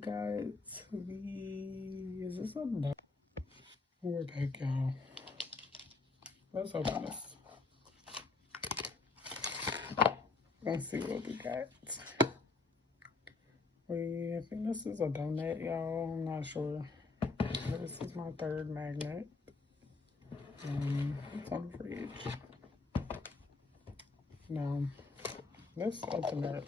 got the, is this a no? Where the heck, y'all? Let's open this. Let's see what we got. I think this is a donut, y'all. I'm not sure. But this is my third magnet. It's on the fridge. Now, let's open it.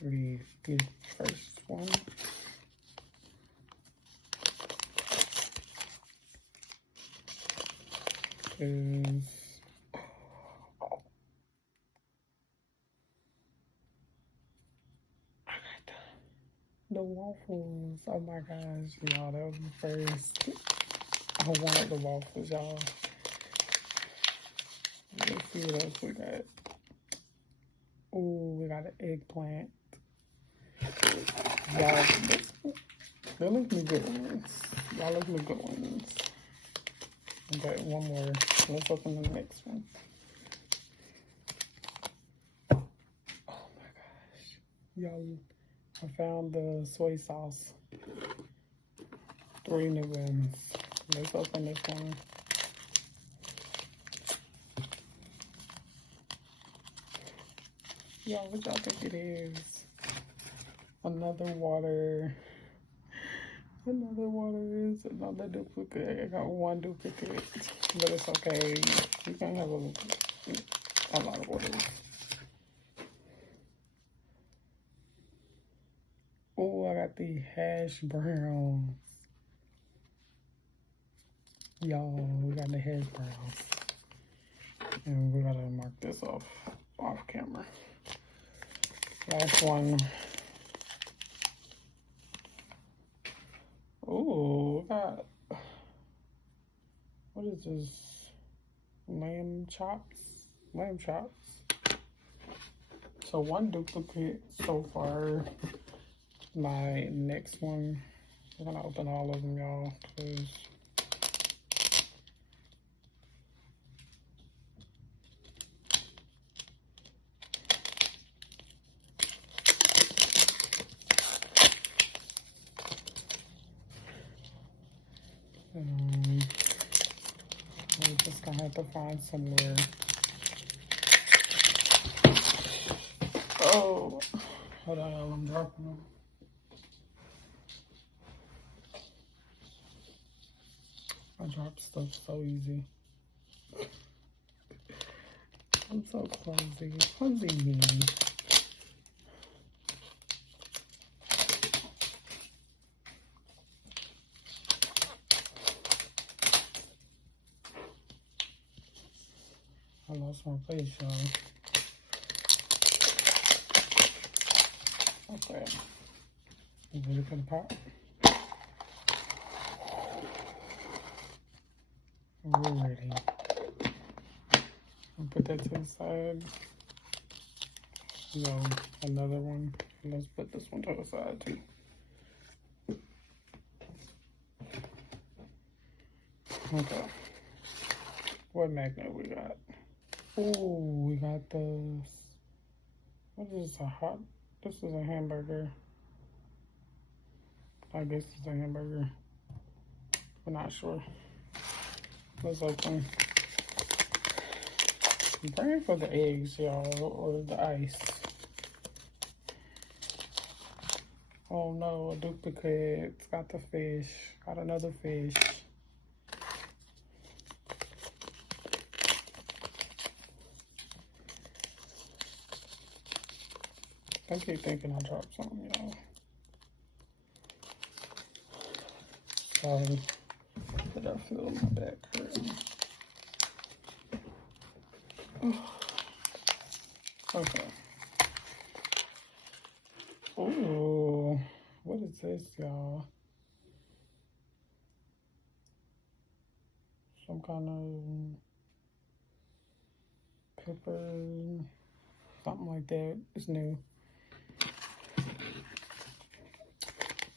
Read the first one. Is the waffles. Oh my gosh, y'all, that was the first. I wanted the waffles, y'all. Let's see what else we got. Oh, we got an eggplant. Y'all, they look me good ones. Y'all look me good ones. Okay, one more. Let's open the next one. Oh my gosh. Y'all, I found the soy sauce. 3 new ones. Let's open this one. Y'all, what y'all think it is? Another water. Another water is another duplicate. I got one duplicate, but it's okay. You can have a lot of waters. Oh, I got the hash browns. Y'all, we got the hash browns. And we gotta mark this off camera. Last one. Oh, we got, what is this? Lamb chops? Lamb chops. So one duplicate so far. My next one, we're gonna open all of them, y'all, please. We're just gonna have to find somewhere. Oh, hold on, y'all, I'm dropping them. I drop stuff so easy. I'm so clumsy. Clumsy me. I lost my place, y'all. Okay. You ready for the pop? We're ready. I'll put that to the side. No, another one. Let's put this one to the side too. Okay. What magnet we got? Oh, we got this. What is this? This is a hamburger. I guess it's a hamburger. We're not sure. Let's open. I'm praying for the eggs, y'all, or the ice. Oh no, a duplicate. It's got the fish. Got another fish. I keep thinking I dropped something, y'all. Sorry, but I feel my back hurting. Okay. Ooh, what is this, y'all? Some kind of pepper, something like that. It's new.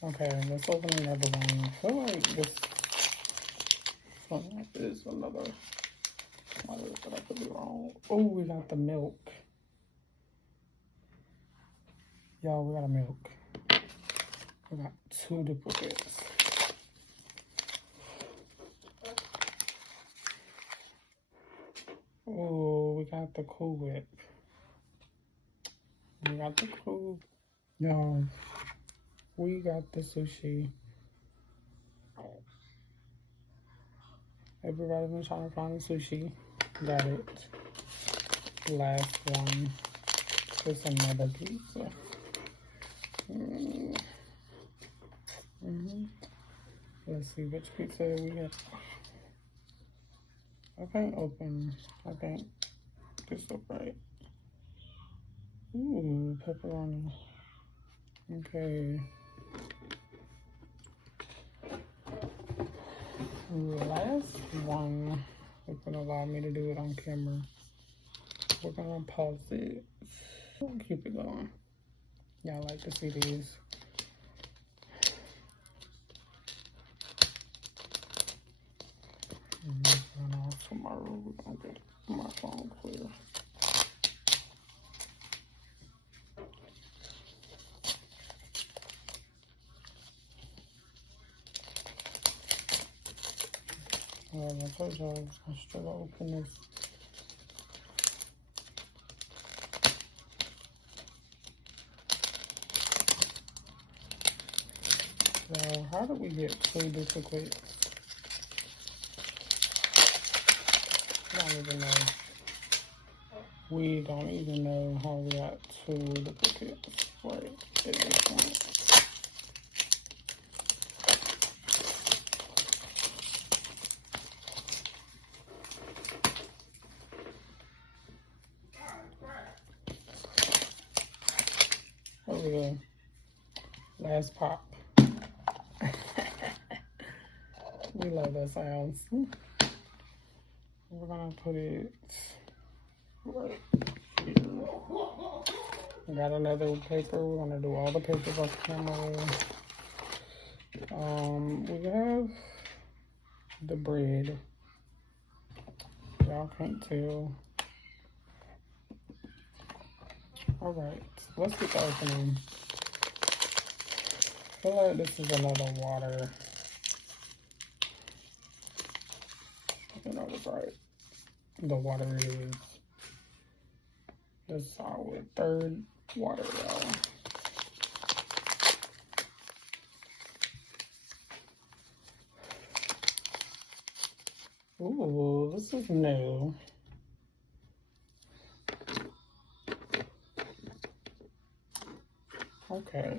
Okay, let's open another one. I feel like this, something like this, another, but I could be wrong. Oh, we got the milk. Y'all, we got a milk. We got 2 duplicates. Oh, we got the Cool Whip. We got the Cool. Y'all, we got the sushi. Everybody's been trying to find the sushi. Got it. Last one. It's another pizza. Let's see which pizza we get. I can't open. I think this look right. Ooh, pepperoni. Okay. Last one. It's gonna allow me to do it on camera. We're gonna pause it. Keep it going. Y'all like to see these. And off tomorrow, we're gonna get my phone clear. Well, I told y'all I was gonna struggle to open this. So, how did we get 2 duplicates? I don't even know. We don't even know how we got 2 duplicates right at this point. Over there. Last pop. We love that sounds. We're gonna put it right here. We got another paper. We're gonna do all the papers off camera. We have the bread. Y'all can't tell. All right, let's get the opening. I feel like this is another water. I know that's right. The water is the solid 3rd water, y'all. Ooh, this is new. Okay.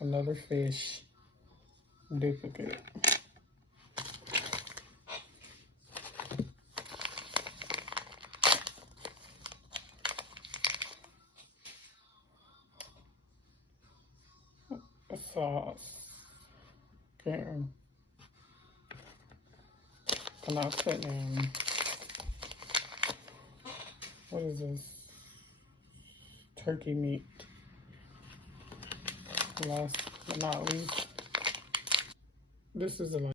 Another fish duplicate. A sauce. Okay. Cannot put in. What is this? Turkey meat. Last but not least, this is a